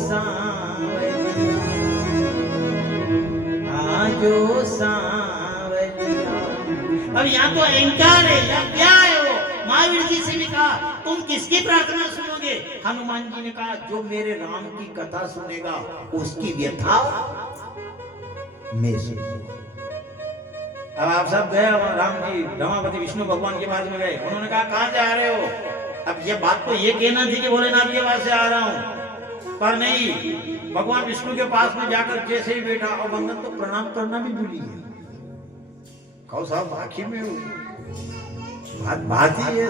सांवलिया, आजो सांवलिया। अब यहाँ तो अहंकार है, यहाँ क्या है? वो महावीर जी से भी कहा तुम किसकी प्रार्थना सुनोगे? हनुमान जी ने कहा जो मेरे राम की कथा सुनेगा उसकी व्यथा मैं सुनूंगा। अब आप सब गए, राम जी रमापति विष्णु भगवान के पास में गए, उन्होंने कहा कहां जा रहे हो? अब ये बात तो ये कहना थी कि भोलेनाथ के पास से आ रहा हूं, पर नहीं, भगवान विष्णु के पास में जाकर जैसे ही बैठा और वंदन तो प्रणाम करना भी भूली है। कहो साहब आखिर में बात ही है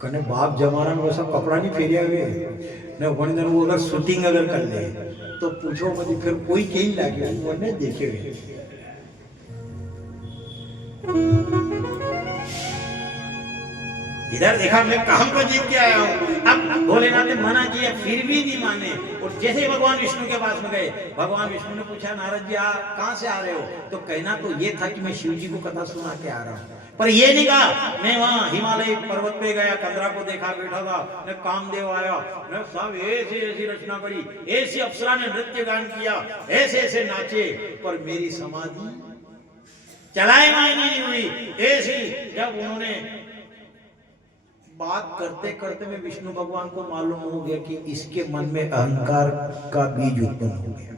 कने बाप जमाना में वैसा कपड़ा नहीं फेरिया हुए ने वंदन। वो अगर शूटिंग अगर कर ले तो पूछो मत, फिर कोई कहीं लागे वो नहीं देखे हुए। इधर देखा मैं काम को जीत के आया हूँ। अब भोलेनाथ ने मना किया फिर भी नहीं माने, और जैसे ही भगवान विष्णु के पास में गए, भगवान विष्णु ने पूछा नारद जी कहाँ से आ रहे हो? तो कहना तो ये था कि मैं शिव जी को कथा सुना के आ रहा हूँ, पर ये नहीं कहा मैं वहाँ हिमालय पर्वत पे गया, कंदरा को देखा बैठा था, मैं कामदेव आया, मैं सब ऐसी ऐसी रचना करी, ऐसी अप्सरा ने नृत्य गान किया, ऐसे ऐसे नाचे, पर मेरी समाधि चलाई मायने नहीं हुई। ऐसी जब उन्होंने बात करते करते में विष्णु भगवान को मालूम हो गया कि इसके मन में अहंकार का बीज उत्पन्न हो गया,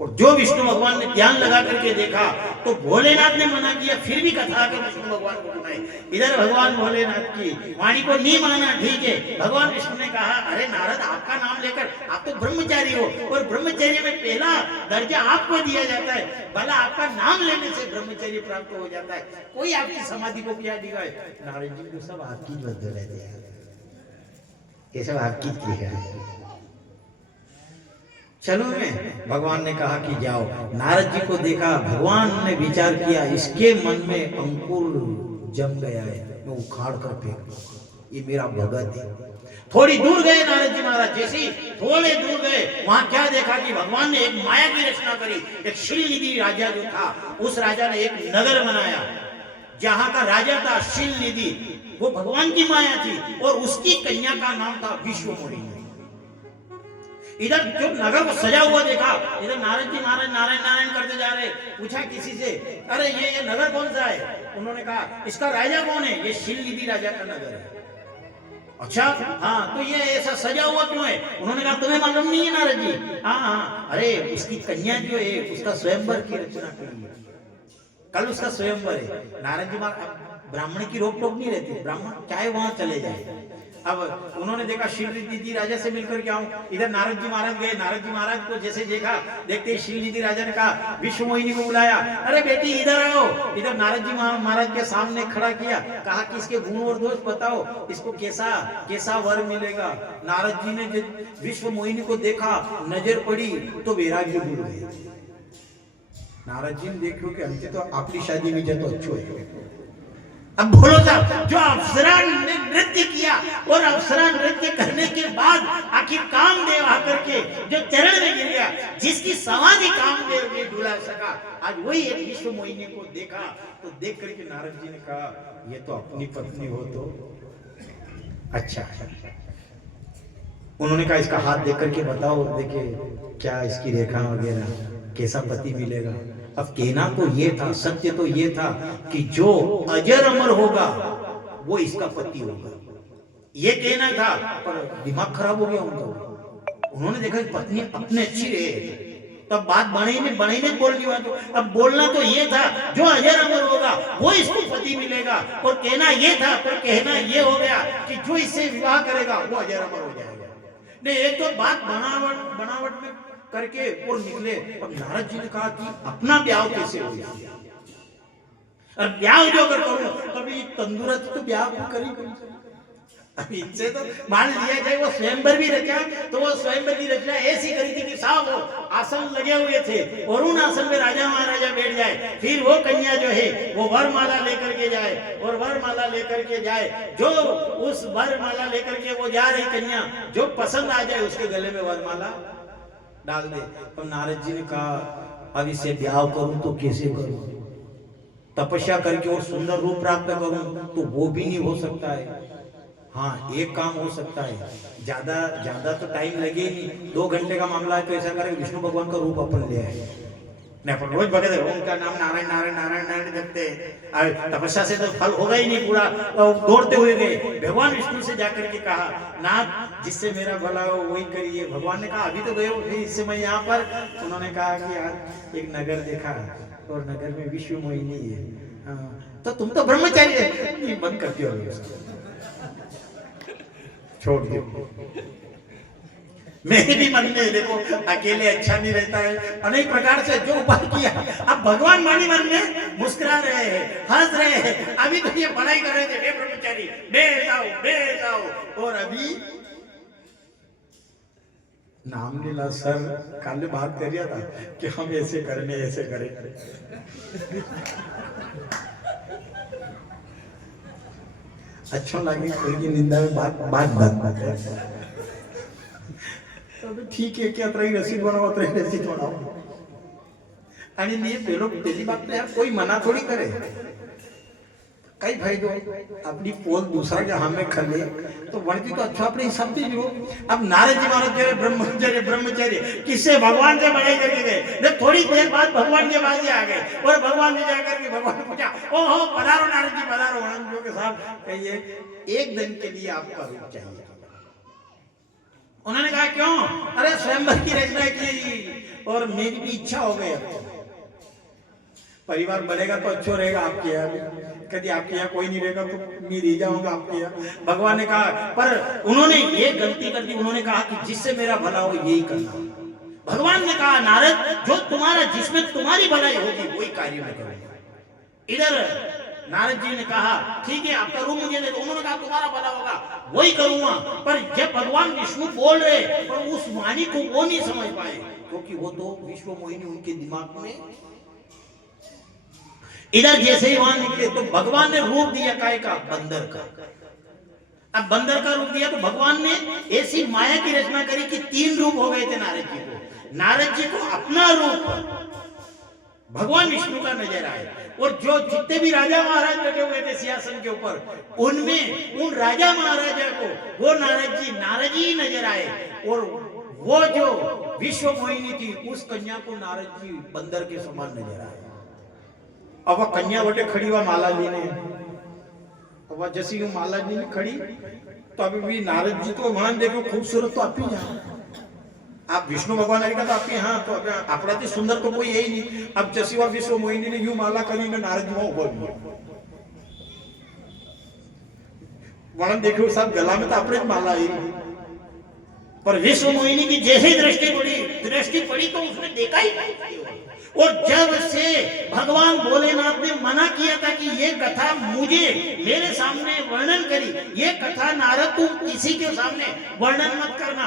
और जो विष्णु भगवान ने ध्यान लगा करके देखा तो भोलेनाथ ने मना किया, फिर भी कथा के विष्णु भगवान को सुनाई। इधर भगवान भोलेनाथ की वाणी को नहीं माना, ठीक है। भगवान विष्णु ने कहा अरे नारद आपका नाम लेकर आप तो ब्रह्मचारी हो, और ब्रह्मचर्य में पहला दर्जा आपको दिया जाता है, भला आपका नाम लेने से ब्रह्मचर्य प्राप्त हो जाता है, कोई आपकी समाधि को क्या दिखाए? नारद जी को सब आपकी बदल है, ये सब आपकी चीज है, चलो मैं। भगवान ने कहा कि जाओ। नारद जी को देखा, भगवान ने विचार किया इसके मन में अंकुर जम गया है, मैं उखाड़ कर फेंक दूंगा, ये मेरा भगत है। थोड़ी दूर गए नारद जी महाराज, जैसे थोड़े दूर गए वहां क्या देखा कि भगवान ने एक माया की रचना करी। एक शिलनिधि राजा जो था, उस राजा ने एक नगर बनाया, जहां का राजा था शिलनिधि, वो भगवान की माया थी, और उसकी कन्या का नाम था विश्वमोहिनी। इधर जो नगर को सजा हुआ देखा, इधर नारद जी महाराज नारायण नारायण करते जा रहे। पूछा किसी से अरे ये नगर कौन सा है? उन्होंने कहा इसका राजा कौन है? ये शिलनिधि राजा का नगर है। अच्छा हाँ, तो ये ऐसा सजा हुआ क्यों है? उन्होंने कहा तुम्हें मालूम नहीं है नारद जी? हाँ, अरे उसकी कन्या जो है उसका स्वयंवर की रचना करी है, कल उसका स्वयंवर है। नारद जी महाराज ब्राह्मण की रोक टोक नहीं रहती, ब्राह्मण चाहे वहां चले जाए। अब उन्होंने देखा शिलनिधि राजा से मिलकर के आऊं। इधर नारद जी महाराज गए, नारद जी महाराज को जैसे देखा, देखते ही शिलनिधि राजा ने कहा विश्वमोहिनी को बुलाया, अरे बेटी इधर आओ। इधर नारद जी महाराज के सामने खड़ा किया, कहा कि इसके गुण और दोष बताओ, इसको कैसा कैसा वर मिलेगा। नारद जी ने विश्वमोहिनी को देखा, नजर पड़ी तो वैराग्य भूल गए। नारद जी ने देखो कि हमसे तो आपकी शादी में तो अच्छो है। अब बोलो साहब, जो अप्सरा ने नृत्य किया, और अप्सरा नृत्य करने के बाद आखिर कामदेव आकर के जो चरण में गिर गया, जिसकी समाधि कामदेव ने डुला सका, आज वही एक विश्वमोहिनी को देखा, तो देख करके नारद जी ने कहा ये तो अपनी पत्नी हो तो अच्छा। उन्होंने कहा इसका हाथ देख करके बताओ, देखिए क्या इसकी रेखा वगैरह, कैसा पति मिलेगा। अब कहना तो ये था, सत्य तो ये था कि जो अजर अमर होगा वो इसका पति होगा, ये कहना था। पर दिमाग खराब हो गया उनका। उन्होंने देखा कि पत्नी अपने अच्छी रहे, तब बात बड़ी ने बोल दी बात। अब बोलना तो ये था जो अजर अमर होगा वो इसको पति मिलेगा, और कहना ये था, पर कहना ये हो गया कि जो इससे विवाह करेगा वो अजर अमर हो जाएगा। नहीं, एक तो बात बनावट में करके और निकले। और नारद जी ने कहा कि अपना ब्याह कैसे हो गया, और ब्याह जो अगर करो तभी तंदुरुस्त तो ब्याह को करी। अभी इनसे तो मान लिया जाए वो स्वयंवर भी रचा, तो वो स्वयंवर की रचना ऐसी करी थी कि साहब वो आसन लगे हुए थे, और उन आसन में राजा महाराजा बैठ जाए, फिर वो कन्या जो है वो वरमाला लेकर के जाए, और वरमाला लेकर के जाए, जो उस वरमाला लेकर के वो जा रही कन्या जो पसंद आ जाए उसके गले में वरमाला डाल दे। तो नारद जी ने कहा अब इसे ब्याह करूं तो कैसे करूं? तपस्या करके और सुंदर रूप प्राप्त करूं तो वो भी नहीं हो सकता है। हाँ, एक काम हो सकता है, ज्यादा ज्यादा तो टाइम लगे नहीं, 2 घंटे का मामला है तो ऐसा करें विष्णु भगवान का रूप अपन ले आए, नहीं अपन रोज भगत उनका नाम नारायण नारायण नारायण नारायण जपते। तपस्या से तो फल होगा ही नहीं, पूरा दौड़ते हुए गए, भगवान विष्णु से जाकर के कहा नाथ जिससे मेरा भला हो वही करिए। भगवान ने कहा अभी तो गए हो, इससे मैं यहाँ पर। उन्होंने कहा कि यार एक नगर देखा और नगर में विश्व मोहिनी है, तो तुम तो ब्रह्मचारी है, बंद कर दिया, छोड़ दो। मेरे भी मन में देखो अकेले अच्छा नहीं रहता है, अनेक प्रकार से जो उपाय किया। अब भगवान मानी मन में मुस्कुरा रहे हैं, हंस रहे हैं। अभी तो ये पढ़ाई कर रहे थे, बे ब्रह्मचारी बे जाओ, और अभी नाम लीला सर कल बात कर रहा था कि हम ऐसे करने ऐसे करें। अच्छा लगे कोई की निंदा में बात है, तो ठीक है क्या तरह रसीद बनाओ, तरह रसीद बनाओ। आणि मी पेलो पहिली बात तो यार कोई मना थोड़ी करे, कई भाई दो अपनी पोल दूसरा के हमें खले तो बढ़ती तो अच्छा अपने हिसाब से जो। अब नारद जी महाराज कह रहे ब्रह्मचर्य किससे, भगवान से बढ़ाई करके गए। थोड़ी देर बाद भगवान के पास ही आ गए और भगवान ने जाकर के भगवान ने पूछा ओहो पधारो नारद जी पधारो। आनंद के साहब कहिए एक दिन के लिए आपका रूप चाहिए। उन्होंने कहा क्यों? अरे स्वयंवर की रचना की और मेरी भी इच्छा हो गई, परिवार बढ़ेगा तो अच्छा रहेगा आपके यहाँ, कभी आपके यहाँ कोई नहीं रहेगा तो मैं रह जाऊंगा आपके यहाँ। भगवान ने कहा, पर उन्होंने ये गलती कर दी, उन्होंने कहा कि जिससे मेरा भला हो यही करना। भगवान ने कहा नारद जो तुम्हारा जिसमें तुम्हारी भलाई होगी वही कार्य में करूंगा। इधर नारद जी ने कहा ठीक है आपका रूप मुझे दे दो। उन्होंने कहा तुम्हारा भला होगा वही करूंगा। पर जब भगवान विष्णु बोल रहे पर उस वाणी को वो नहीं समझ पाए, क्योंकि वो तो विश्व मोहिनी उनके दिमाग में। इधर जैसे ही वहां निकले तो भगवान ने रूप दिया काय का, बंदर का। अब बंदर का रूप दिया तो भगवान ने ऐसी माया की रचना करी कि 3 रूप हो गए थे नारद जी को। नारद जी को अपना रूप भगवान विष्णु का नजर आए, और जो जितने भी राजा महाराज बैठे हुए थे सिंहासन के ऊपर उनमें उन राजा महाराजा को वो नारद जी नजर आए। और वो जो विश्व मोहिनी थी उस कन्या को नारद जी बंदर के समान नजर आए। अब वह कन्या बटे खड़ी हुआ माला लेने, अब वह जैसी माला लेने खड़ी तो अभी भी नारद जी तो वहां देखो खूबसूरत तो आप ही जाए, आप विष्णु भगवान आएगा तो आपके यहाँ तो अपना तो सुंदर तो कोई है ही नहीं। अब जैसी वह विश्व मोहिनी ने यूं माला करी ना नारद जी वहां देखो सब गला में तो अपने माला ही, पर विश्व मोहिनी की जैसे दृष्टि पड़ी तो उसने देखा ही नहीं। और जब से भगवान भोलेनाथ ने मना किया था कि ये कथा मुझे मेरे सामने वर्णन करी, ये कथा नारद तुम किसी के सामने वर्णन मत करना।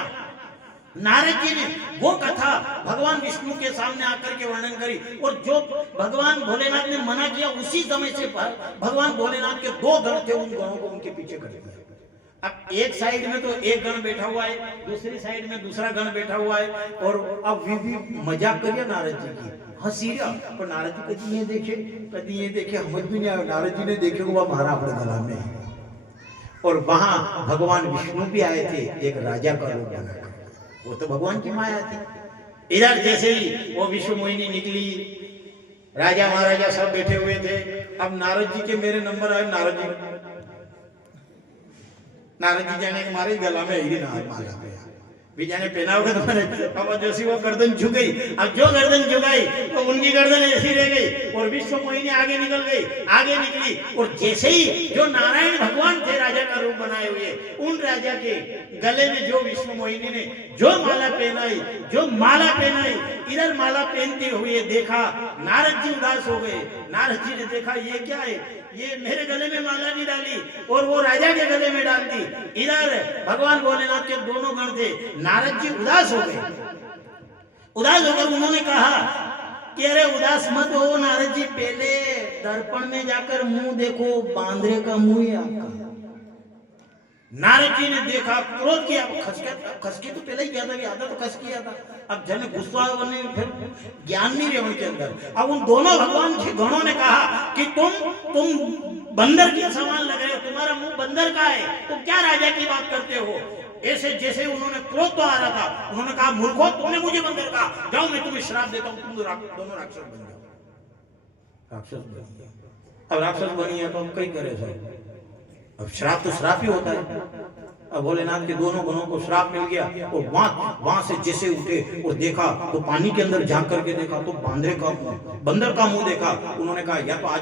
नारद जी ने वो कथा भगवान विष्णु के सामने आकर के वर्णन करी, और जो भगवान भोलेनाथ ने मना किया उसी समय से भगवान भोलेनाथ के 2 गण थे, उन गणों को उनके पीछे कर दिया। अब एक साइड में तो एक गण बैठा हुआ है, दूसरी साइड में दूसरा गण बैठा हुआ है, और अब वे भी मजाक करिए नारद जी की, हंसी रहा। पर नारद जी कभी ये देखे समझ भी नहीं आया। नारद जी ने देखे वो महारा अपने गला में है, और वहां भगवान विष्णु भी आए थे एक राजा का रूप बनाकर, वो तो भगवान की माया थी। इधर जैसे ही वो विश्व मोहिनी निकली, राजा महाराजा सब बैठे हुए थे। अब नारद जी के मेरे नंबर आए, नारद जी जाने हमारे गला में ही माला पे भी जाने पहना होगा तुम्हारे। अब जैसी वो गर्दन झुक गई, अब जो गर्दन झुकाई तो उनकी गर्दन ऐसी रह गई, और विश्व मोहिनी आगे निकली। और जैसे ही जो नारायण भगवान थे राजा का रूप बनाए हुए, उन राजा के गले में जो विश्व मोहिनी ने जो माला पहनाई, इधर माला पहनते हुए देखा नारद जी उदास हो गए। नारद जी ने देखा ये क्या है, ये मेरे गले में माला नहीं डाली और वो राजा के गले में डाल दी। इधर भगवान भोलेनाथ के दोनों गण थे, नारद जी उदास हो गए। उदास होकर उन्होंने कहा कि अरे उदास मत हो नारद जी, पहले दर्पण में जाकर मुंह देखो, बांदरे का मुंह है आपका। नारद जी ने देखा, क्रोध किया, खसके तो पहले ही किया था, आधा तो खस किया था। अब जन गुस्सा बने, फिर ज्ञान नहीं रहे उनके अंदर। अब उन दोनों भगवान के गणों ने कहा कि तुम बंदर के समान लग रहे हो, तुम्हारा मुंह बंदर का है, तुम क्या राजा की बात करते हो। ऐसे जैसे उन्होंने क्रोध तो आ रहा था, उन्होंने कहा मूर्खो, तुमने मुझे बंदर कहा, जाओ मैं तुम्हें श्राप देता हूं, तुम दोनों राक्षस बन जाओ। राक्षस बन, अब राक्षस बनी है तो अब कई करे सर, अब श्राप तो श्राप ही होता है। अब भोलेनाथ के दोनों गणों को श्राप मिल गया और वहां से जैसे उठे और देखा तो पानी के अंदर झांक करके देखा तो बंदर का मुंह देखा। उन्होंने कहा या तो आज